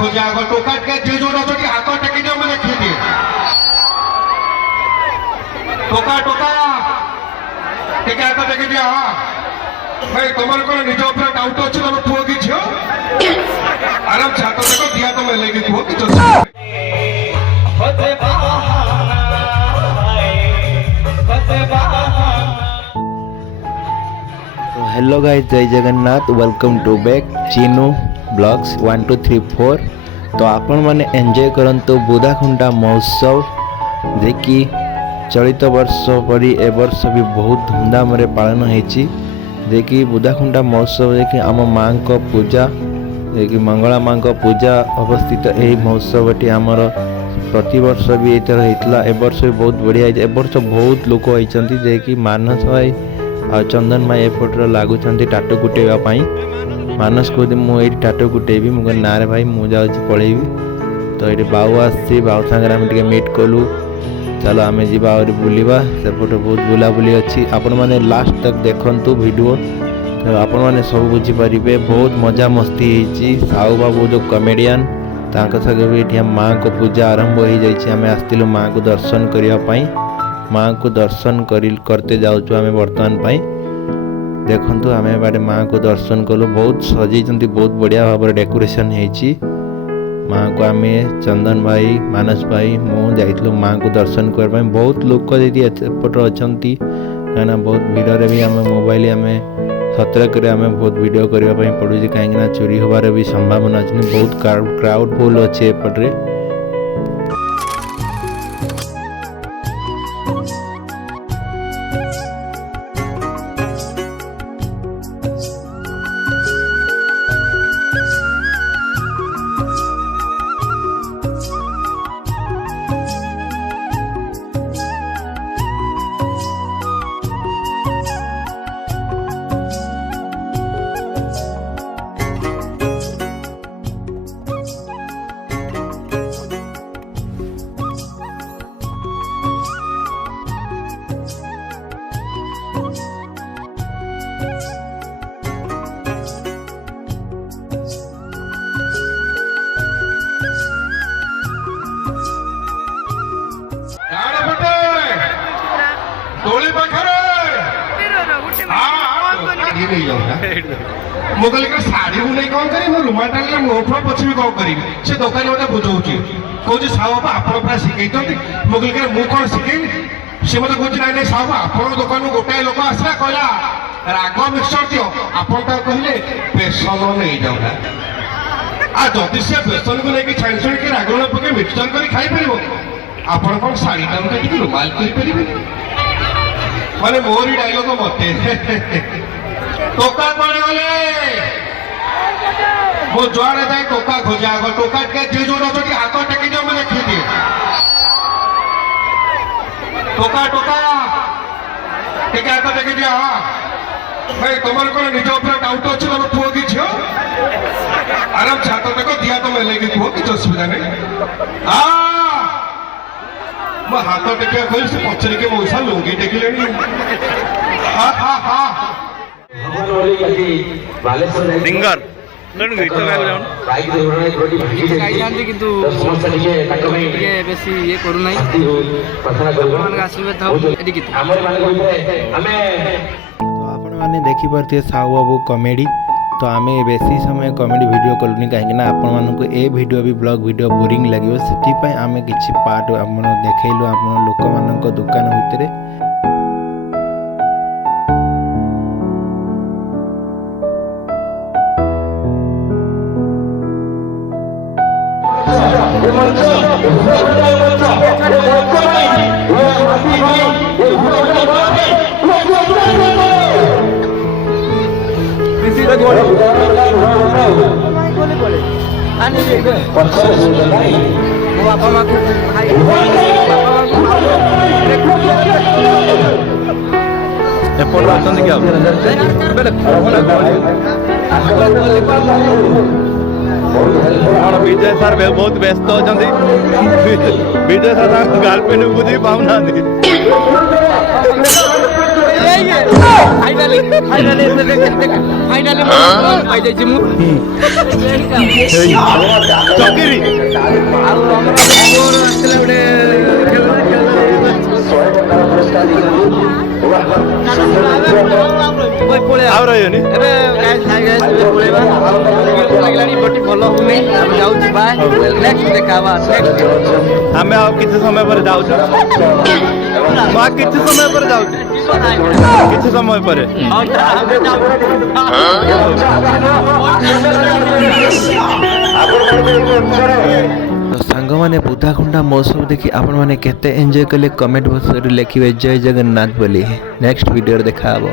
खोजा आग टोका के जे जो अछी हाथ टेकी दियो मैं लिखी दिए टोका टोका टेके हाथ टेकी दिया भाई तुम कौन निज ऊपर डाउट अच्छे तुम पुओ कि झील आराम छात देख दिया तुम लेकिन पुओ कि हेलो गाइस, जय Jagannath. Welcome to back Chinu blogs 1 2 3 4। तो आपण मैंने एंजॉय करंतु बुदाखुंटा महोत्सव देखी चलित वर्ष परी ए वर्ष भी बहुत धूमधाम रे पालन होती देखी बुदाखुंटा महोत्सव देखी आम माँ को पूजा देखी मंगला माँ को पूजा अवस्थित यही महोत्सवटी आमर प्रति वर्ष भी एथर होता ए वर्ष भी बहुत बढ़िया ए वर्ष बहुत लोक होती देखी मानस भाई आ चंदन भाई एपटर लगुच टाटू कुटेवाई मानस कहते मुझे टाटू कुटेबी मुझे ना रे भाई मुझे पलैबी तो ये बाऊ आसी बाऊ सागर आम मीट कलु चलो आम जा बुलवा सेपटे बहुत बुलाबुली अच्छी आपण मैंने लास्ट तक देखु वीडियो तो आपण मैंने सब बुझीपारे बहुत मजा मस्ती होती साहू बाबू जो कमेडियन सगे भी ये माँ को पूजा आरंभ हो जाए आम आसलु माँ को दर्शन करने माँ को दर्शन करते जाऊँ आम बर्तमान देखु आम बाटे माँ को दर्शन कलु बहुत सजई बहुत बढ़िया भाव डेकोरेशन होती माँ को आम चंदन भाई मानस भाई मु जाइलु माँ को दर्शन करने बहुत लोक एपट अच्छा कहीं बहुत भिड़े भी आम मोबाइल आम सतर्क आम बहुत वीडियो करने पड़ू कहीं चोरी होबार भी संभावना अच्छी बहुत क्राउड फुल अच्छे एपटे मुगल का साड़ी नहीं कौन करी रुमाल टांगे मुफ पछी कौन करी से दुकान गोटे बुझाऊँ कौन साहू बाबा आप शिखई मुगल के मुझे कौन शिखेनी सी मत कह ना साहू आप दुकान गोटाए लोक आसला कहला राग मिक्सर दियो आप कहले बेसन नहीं जाऊना आ जदि से बेसन को लेकिन छाणी छाणी के राग पके मिक्सचर कर खाई पार आप कौन शाढ़ी टाइम रुमाल कर माने मोरी डायलॉग मत टोका कौन गले मो जुआड़े जाए टोका खोजा आग टोका के जे जो अछी हाथ टेकी दियो मैं लिखी दिए टोका टोका टेके हाथ टेकी दिया भाई तुम कौन निज ऊपर डाउट अच्छे तुम पुओ कि झील आराम छात देख दिया तुम लेकिन पुओ कि असुविधा नहीं मो हाथ टेकिया कह से पचर के मौसा लुंगी टेकिले सिंगर मैंने देखिपे साहू बाबू कॉमेडी तो आम बेसी समय कॉमेडी वीडियो कलुनी कहीं आपको ए वीडियो भी ब्लॉग वीडियो बोरिंग लगे से आम कि पार्ट आप देखलु आप लोक मान दुकान भितर विजय सर बहुत व्यस्त अच्छा विजय सर गर्लफ्रेंड बुझी पाऊना ଚକିରି ଆଉ ରହିବନି ଆମେ ଆଉ କିଛି ସମୟ ପରେ ଯାଉଛୁ ମୁଁ ଆଉ କିଛି ସମୟ ପରେ ଯାଉଛି କିଛି ସମୟ ପରେ ତ ସାଙ୍ଗମାନେ ବୁଧାଖୁଣ୍ଡା ମହୋତ୍ସବ ଦେଖି ଆପଣମାନେ କେତେ ଏନ୍ଜୟ କଲେ କମେଣ୍ଟ ବକ୍ସରେ ଲେଖିବେ ଜୟ ଜଗନ୍ନାଥ ବୋଲି। ନେକ୍ସଟ ଭିଡ଼ିଓରେ ଦେଖା ହେବ।